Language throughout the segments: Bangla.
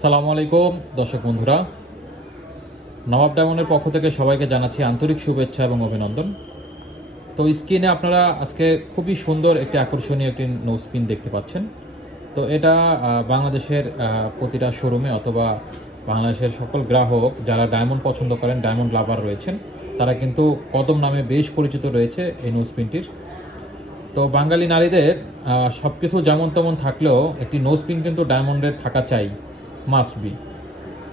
সালামু আলাইকুম, দর্শক বন্ধুরা। নবাব ডায়মন্ডের পক্ষ থেকে সবাইকে জানাচ্ছি আন্তরিক শুভেচ্ছা এবং অভিনন্দন। তো স্ক্রিনে আপনারা আজকে খুবই সুন্দর একটি আকর্ষণীয় একটি নো স্পিন দেখতে পাচ্ছেন। তো এটা বাংলাদেশের প্রতিটা শোরুমে অথবা বাংলাদেশের সকল গ্রাহক যারা ডায়মন্ড পছন্দ করেন, ডায়মন্ড লাভার রয়েছেন, তারা কিন্তু কদম নামে বেশ পরিচিত রয়েছে এই নো স্পিনটির তো বাঙালি নারীদের সব কিছু যেমন তেমন থাকলেও একটি নো স্পিন কিন্তু ডায়মন্ডের থাকা চাই মাস্ট বি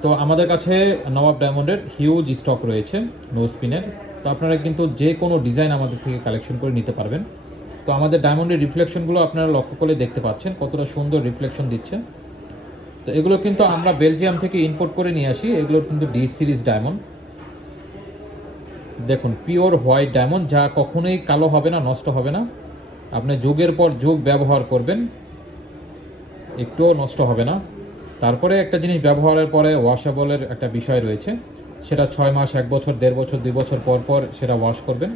তো আমাদের কাছে নবাব ডায়মন্ডের হিউজ স্টক রয়েছে নো স্পিনের তো আপনারা কিন্তু যে কোনো ডিজাইন আমাদের থেকে কালেকশন করে নিতে পারবেন। তো আমাদের ডায়মন্ডের রিফ্লেকশনগুলো আপনারা লক্ষ্য করে দেখতে পাচ্ছেন, কতটা সুন্দর রিফ্লেকশন দিচ্ছে। তো এগুলো কিন্তু আমরা বেলজিয়াম থেকে ইম্পোর্ট করে নিয়ে আসি, এগুলো কিন্তু ডি সিরিজ ডায়মন্ড দেখুন পিওর হোয়াইট ডায়মন্ড যা কখনোই কালো হবে না, নষ্ট হবে না। আপনি যুগের পর যুগ ব্যবহার করবেন, একটুও নষ্ট হবে না। তারপরে একটা জিনিস ব্যবহারের পরে ওয়াশেবলের একটা বিষয় রয়েছে, সেটা ছয় মাস, এক বছর, দেড় বছর, দুই বছর পর পর সেটা ওয়াশ করবেন।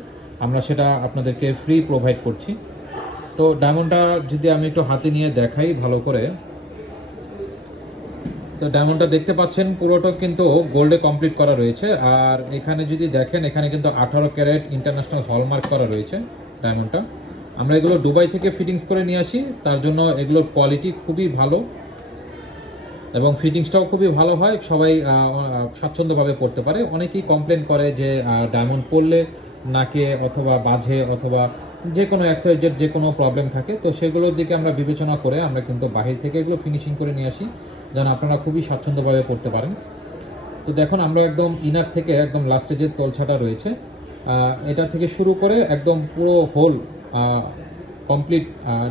আমরা সেটা আপনাদেরকে ফ্রি প্রোভাইড করছি। তো ডায়মন্ডটা যদি আমি একটু হাতে নিয়ে দেখাই ভালো করে। তো ডায়মন্ডটা দেখতে পাচ্ছেন, পুরোটা কিন্তু গোল্ডে কমপ্লিট করা রয়েছে। আর এখানে যদি দেখেন, এখানে কিন্তু আঠারো ক্যারেট ইন্টারন্যাশনাল হলমার্ক করা রয়েছে ডায়মন্ডটা। আমরা এগুলো দুবাই থেকে ফিটিংস করে নিয়ে আসি। তার জন্য এগুলোর কোয়ালিটি খুবই ভালো এবং ফিটিংসটাও খুবই ভালো হয়। সবাই স্বাচ্ছন্দ্যভাবে পড়তে পারে। অনেকেই কমপ্লেন করে যে ডায়মন্ড পরলে নাকে অথবা বাজে অথবা যে কোনো এক্সাইজের যে কোনো প্রবলেম থাকে। তো সেগুলোর দিকে আমরা বিবেচনা করে আমরা কিন্তু বাহির থেকে এগুলো ফিনিশিং করে নিয়ে আসি, যেন আপনারা খুবই স্বাচ্ছন্দ্যভাবে পড়তে পারেন। তো দেখুন, আমরা একদম ইনার থেকে একদম লাস্টে যে তলছাটা রয়েছে এটা থেকে শুরু করে একদম পুরো হোল কমপ্লিট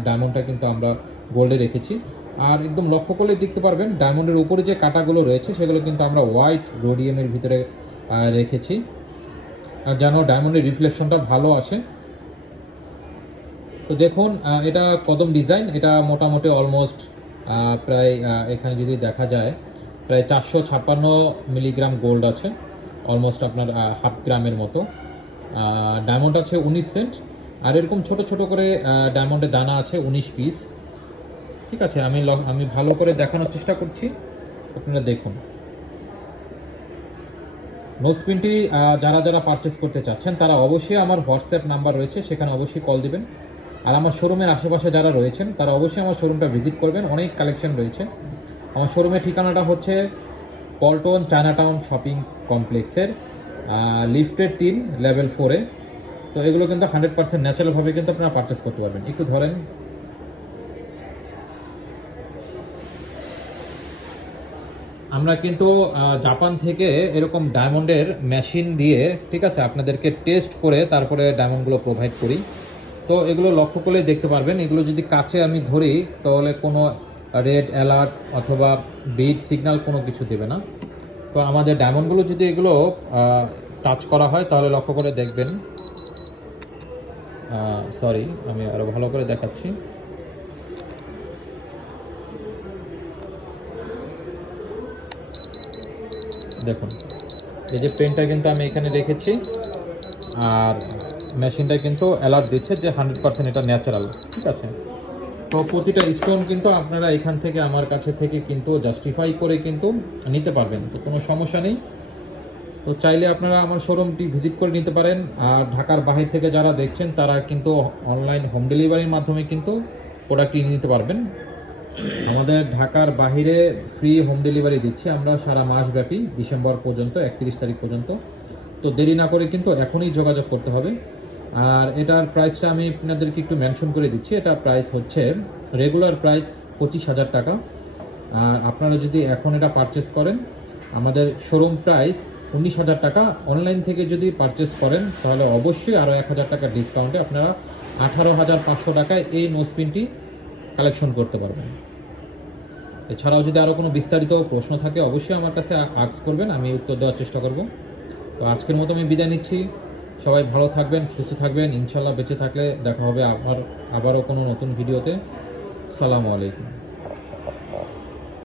ডায়মন্ডটা কিন্তু আমরা গোল্ডে রেখেছি। আর একদম লক্ষ্য করলে দেখতে পারবেন ডায়মন্ডের উপরে যে কাটাগুলো রয়েছে, সেগুলো কিন্তু আমরা হোয়াইট রোডিয়ামের ভিতরে রেখেছি। যেন ডায়মন্ডের রিফ্লেকশনটা ভালো আসে। তো দেখুন এটা কদম ডিজাইন এটা মোটামুটি অলমোস্ট প্রায় এখানে যদি দেখা যায়, প্রায় চারশো ছাপ্পান্ন মিলিগ্রাম গোল্ড আছে অলমোস্ট আপনার হাফ গ্রামের মতো। ডায়মন্ড আছে উনিশ সেন্ট আর এরকম ছোট ছোট করে ডায়মন্ডের দানা আছে, উনিশ পিস ঠিক আছে, আমি আমি ভালো করে দেখানোর চেষ্টা করছি। আপনারা দেখুন। নোসপিনটি যারা যারা পারচেস করতে চাচ্ছেন, তারা অবশ্যই আমার হোয়াটসঅ্যাপ নাম্বার রয়েছে, সেখানে অবশ্যই কল দিবেন। আর আমার শোরুমের আশেপাশে যারা রয়েছেন, তারা অবশ্যই আমার শোরুমটা ভিজিট করবেন। অনেক কালেকশন রয়েছে। আমার শোরুমের ঠিকানাটা হচ্ছে পল্টন চায়নাটাউন শপিং কমপ্লেক্সের লিফটের তিন লেভেল ফোরে তো এগুলো কিন্তু হান্ড্রেড পার্সেন্ট ন্যাচারালভাবে কিন্তু আপনারা পারচেস করতে পারবেন। একটু ধরেন। আমরা কিন্তু জাপান থেকে এরকম ডায়মন্ডের মেশিন দিয়ে, ঠিক আছে, আপনাদেরকে টেস্ট করে তারপরে ডায়মন্ডগুলো প্রোভাইড করি। তো এগুলো লক্ষ্য করলে দেখতে পারবেন, এগুলো যদি কাছে আমি ধরি, তাহলে কোনো রেড অ্যালার্ট অথবা বিট সিগন্যাল কোনো কিছু দেবে না। তো আমাদের ডায়মন্ডগুলো যদি এগুলো টাচ করা হয়, তাহলে লক্ষ্য করে দেখবেন। সরি আমি আরও ভালো করে দেখাচ্ছি। দেখুন, এই যে পেনটা কিন্তু আমি এখানে রেখেছি, আর মেশিনটা কিন্তু অ্যালার্ট দিচ্ছে যে হান্ড্রেড পার্সেন্ট এটা ন্যাচারাল ঠিক আছে? তো প্রতিটা স্টোন কিন্তু আপনারা এখান থেকে আমার কাছে থেকে কিন্তু জাস্টিফাই করে কিন্তু নিতে পারবেন, তো কোনো সমস্যা নেই। তো চাইলে আপনারা আমার শোরুমটি ভিজিট করে নিতে পারেন। আর ঢাকার বাহির থেকে যারা দেখছেন, তারা কিন্তু অনলাইন হোম ডেলিভারির মাধ্যমে কিন্তু প্রোডাক্টটি নিতে পারবেন। আমাদের ঢাকার বাহিরে ফ্রি হোম ডেলিভারি দিচ্ছি আমরা সারা মাস ব্যাপী ডিসেম্বর পর্যন্ত, একত্রিশ তারিখ পর্যন্ত। তো দেরি না করে কিন্তু এখনই যোগাযোগ করতে হবে। আর এটার প্রাইসটা আমি আপনাদেরকে একটু মেনশন করে দিচ্ছি। এটা প্রাইস হচ্ছে রেগুলার প্রাইস পঁচিশ হাজার টাকা। আর আপনারা যদি এখন এটা পারচেস করেন, আমাদের শোরুম প্রাইস উনিশ হাজার টাকা অনলাইন থেকে যদি পারচেস করেন, তাহলে অবশ্যই আরও এক হাজার টাকা ডিসকাউন্টে আপনারা আঠারো হাজার পাঁচশো টাকায় এই নোসপিনটি কালেকশন করতে পারবেন। এছাড়াও যদি আরও কোনো বিস্তারিত প্রশ্ন থাকে, অবশ্যই আমার কাছে আক্স করবেন, আমি উত্তর দেওয়ার চেষ্টা করব। তো আজকের মতো আমি বিদায় নিচ্ছি। সবাই ভালো থাকবেন, সুস্থ থাকবেন। ইনশাল্লাহ বেঁচে থাকলে দেখা হবে আবার, আবারও কোনো নতুন ভিডিওতে সালামু আলাইকুম।